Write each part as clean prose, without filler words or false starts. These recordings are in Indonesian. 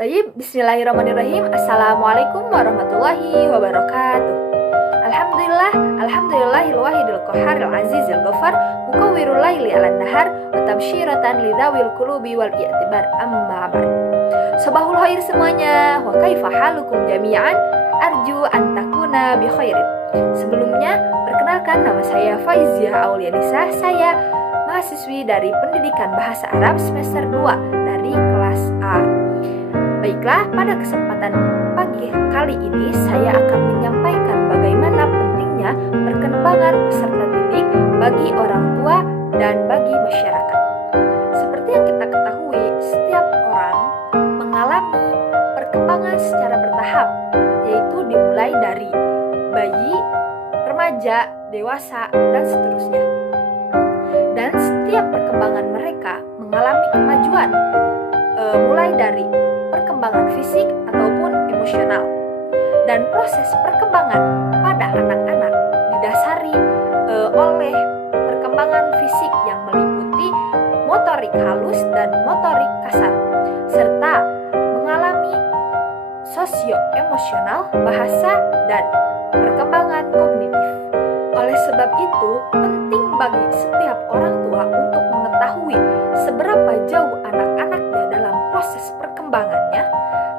Bismillahirrahmanirrahim. Assalamualaikum warahmatullahi wabarakatuh. Alhamdulillahil wahidil qahharil azizil ghafar, mukawwirul laili 'alan nahar, wa tabsyiratan lidzawil qulubi wal i'tibar, amma ba'd. Sabahul khair semuanya, wa kaifa halukum jami'an? Arju an takuna bi khairin. Sebelumnya, perkenalkan, nama saya Faizia Aulianisa. Saya mahasiswi dari Pendidikan Bahasa Arab semester 2 dari kelas A. Baiklah, pada kesempatan pagi kali ini saya akan menyampaikan bagaimana pentingnya perkembangan peserta didik bagi orang tua dan bagi masyarakat. Seperti yang kita ketahui, setiap orang mengalami perkembangan secara bertahap, yaitu dimulai dari bayi, remaja, dewasa, dan seterusnya. Dan setiap perkembangan mereka mengalami kemajuan, mulai dari perkembangan fisik ataupun emosional. Dan proses perkembangan pada anak-anak didasari oleh perkembangan fisik yang meliputi motorik halus dan motorik kasar, serta mengalami sosio-emosional, bahasa, dan perkembangan kognitif. Oleh sebab itu, penting bagi setiap orang tua untuk mengetahui seberapa jauh anak-anaknya dalam proses perkembangannya,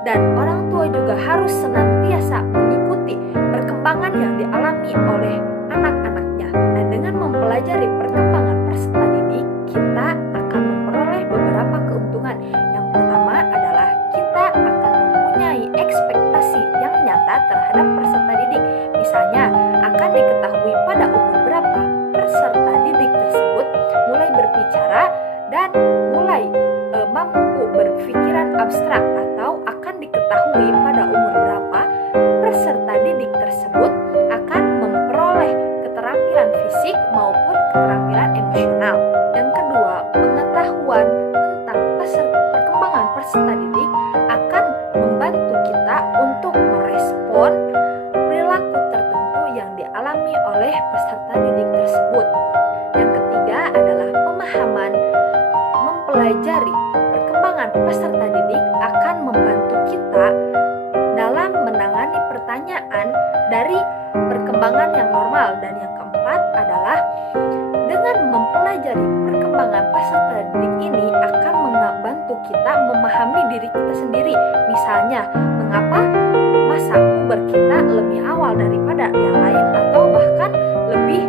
dan orang tua juga harus senantiasa mengikuti perkembangan yang dialami oleh anak-anaknya. Dan dengan mempelajari perkembangan peserta didik, kita akan memperoleh beberapa keuntungan. Yang pertama adalah kita akan mempunyai ekspektasi yang nyata terhadap peserta didik. Misalnya, akan diketahui pada umur berapa peserta didik tersebut mulai berbicara dan mulai mampu berpikiran abstrak, atau akan diketahui pada umur berapa peserta didik tersebut akan memperoleh keterampilan fisik maupun keterampilan emosional. Yang kedua, pengetahuan tentang perkembangan peserta didik akan membantu kita untuk merespon perilaku tertentu yang dialami oleh peserta didik tersebut. Yang ketiga adalah pemahaman. Mempelajari perkembangan peserta didik akan membantu kita dalam menangani pertanyaan dari perkembangan yang normal. Dan yang keempat adalah dengan mempelajari perkembangan peserta didik ini akan membantu kita memahami diri kita sendiri. Misalnya, mengapa masa puber kita lebih awal daripada yang lain, atau bahkan lebih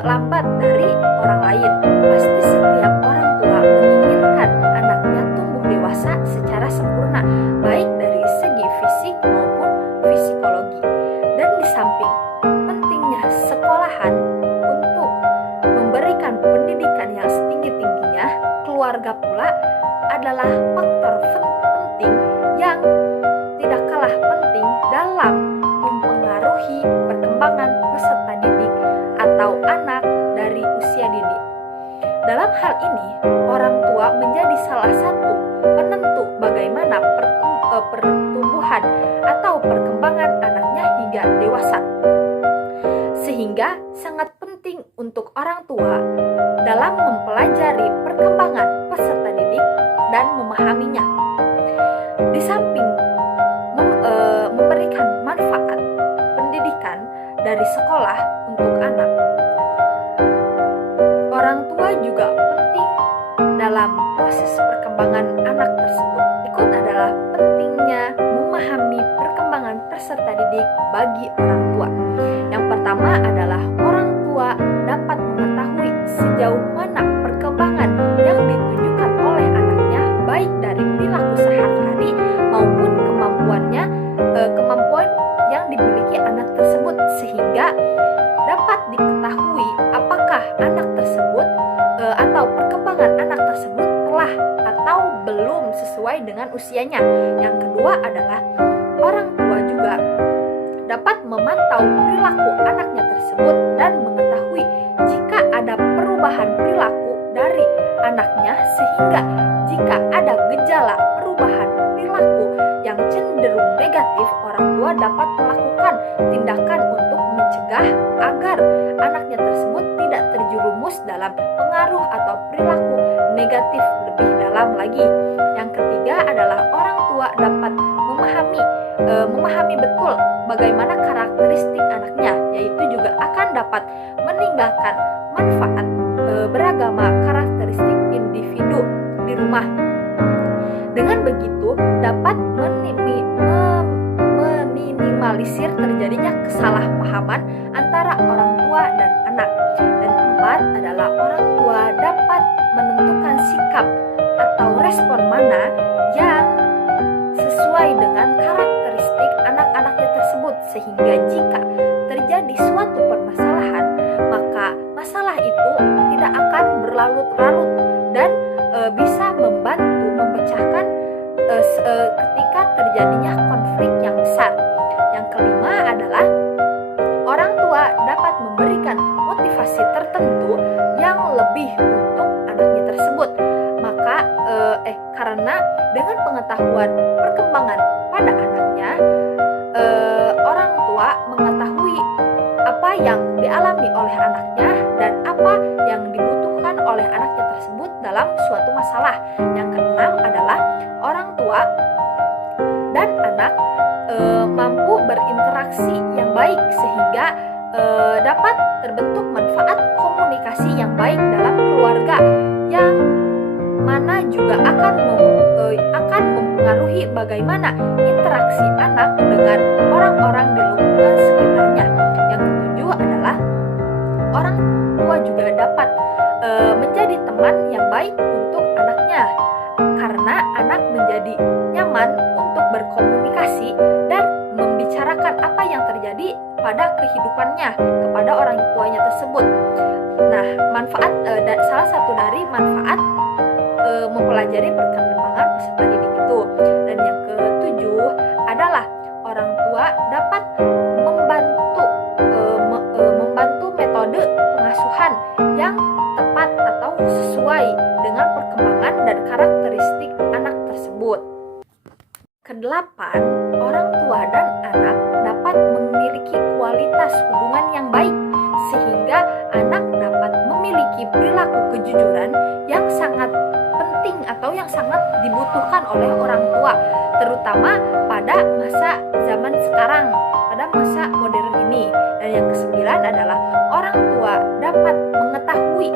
lambat dari orang lain. Pasti setiap orang tua menginginkan anaknya tumbuh dewasa secara sempurna, baik dari segi fisik maupun psikologi. Dan di samping pentingnya sekolahan untuk memberikan pendidikan yang setinggi-tingginya, keluarga pula adalah faktor penting yang tidak kalah penting dalam mempengaruhi perkembangan peserta didik atau anak dari usia dini. Dalam hal ini, orang tua menjadi salah satu penentu bagaimana pertumbuhan atau perkembangan anaknya hingga dewasa. Sehingga sangat penting untuk orang tua dalam mempelajari perkembangan peserta didik dan memahaminya. Di samping memberikan manfaat pendidikan dari sekolah untuk anak, orang tua juga penting dalam proses perkembangan anak tersebut. Berikut adalah pentingnya memahami perkembangan peserta didik bagi orang tua. Yang pertama adalah orang tua dapat mengetahui sejauh mana perkembangan yang ditunjukkan oleh anaknya, baik dari perilaku sehari-hari maupun kemampuan yang dimiliki anak tersebut, sehingga dapat diketahui apakah anak tersebut atau perkembangan anak tersebut telah atau belum sesuai dengan usianya. Yang kedua adalah orang tua juga dapat memantau perilaku anaknya tersebut dan mengetahui jika ada perubahan perilaku dari anaknya, sehingga jika ada gejala perubahan perilaku yang cenderung negatif, orang tua dapat melakukan tindakan untuk mencegah agar anaknya tersebut tidak terjerumus dalam pengaruh atau perilaku negatif lebih dalam lagi. Yang ketiga adalah orang tua tua dapat memahami betul bagaimana karakteristik anaknya, yaitu juga akan dapat meninggalkan manfaat beragama karakteristik individu di rumah. Dengan begitu dapat meminimalisir terjadinya kesalahpahaman antara orang tua dan anak. Dan keempat adalah orang tua dapat menentukan sikap atau respon mana yang sesuai dengan karakteristik anak-anaknya tersebut, sehingga jika terjadi suatu permasalahan, maka masalah itu tidak akan berlarut-larut dan bisa membantu memecahkan ketika terjadinya konflik yang besar. Yang kelima adalah orang tua dapat memberikan motivasi tertentu yang lebih untuk anaknya tersebut. Maka karena dengan pengetahuan perkembangan pada anaknya, orang tua mengetahui apa yang dialami oleh anaknya dan apa yang dibutuhkan oleh anaknya tersebut dalam suatu masalah. Yang keenam adalah orang tua dan anak mampu berinteraksi yang baik, sehingga dapat terbentuk manfaat komunikasi yang baik dalam keluarga, yang mana juga akan mempengaruhi bagaimana interaksi anak dengan orang-orang di lingkungan sekitarnya. Yang ketujuh adalah orang tua juga dapat menjadi teman yang baik untuk anaknya, karena anak menjadi nyaman untuk berkomunikasi dan membicarakan apa yang terjadi pada kehidupannya kepada orang tuanya tersebut. Nah, manfaat dan salah satu dari manfaat mempelajari perkembangan peserta didik itu. Dan yang ketujuh adalah orang tua dapat membantu metode pengasuhan yang tepat atau sesuai dengan perkembangan dan karakteristik anak tersebut. Kedelapan, orang tua dan anak dapat memiliki kualitas hubungan yang baik, sehingga anak dapat memiliki perilaku kejujuran yang sangat penting atau yang sangat dibutuhkan oleh orang tua, terutama pada masa zaman sekarang, pada masa modern ini. Dan yang kesembilan adalah orang tua dapat mengetahui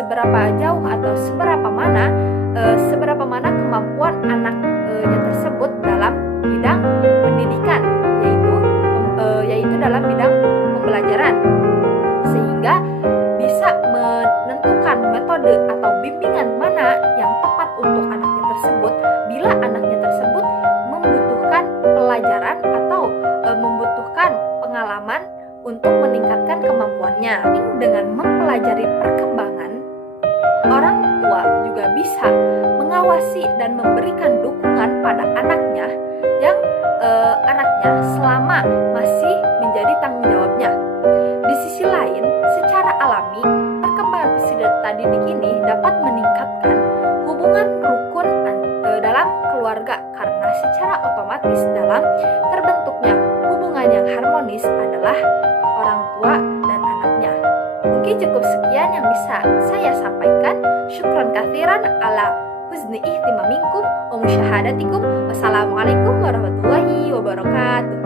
seberapa jauh atau seberapa mana kemampuan anaknya tersebut dalam bidang pendidikan, yaitu dalam bidang pembelajaran, sehingga bisa menentukan metode atau bimbingan mana yang tepat untuk anaknya tersebut bila anaknya tersebut membutuhkan pelajaran atau membutuhkan pengalaman untuk meningkatkan kemampuannya. Dengan mempelajari perkembangan, orang tua juga bisa mengawasi dan memberikan dukungan pada anaknya selama masih menjadi tanggung jawabnya. Di sisi lain, secara alami, perkembangan peserta didik ini dapat meningkatkan hubungan rukun dalam keluarga, karena secara otomatis dalam terbentuknya hubungan yang harmonis adalah orang tua dan anaknya. Mungkin cukup sekian yang bisa saya sampaikan. Syukran katsiran ala husni ihtimaminkum wa musyahadatikum. Wassalamualaikum warahmatullahi wabarakatuh.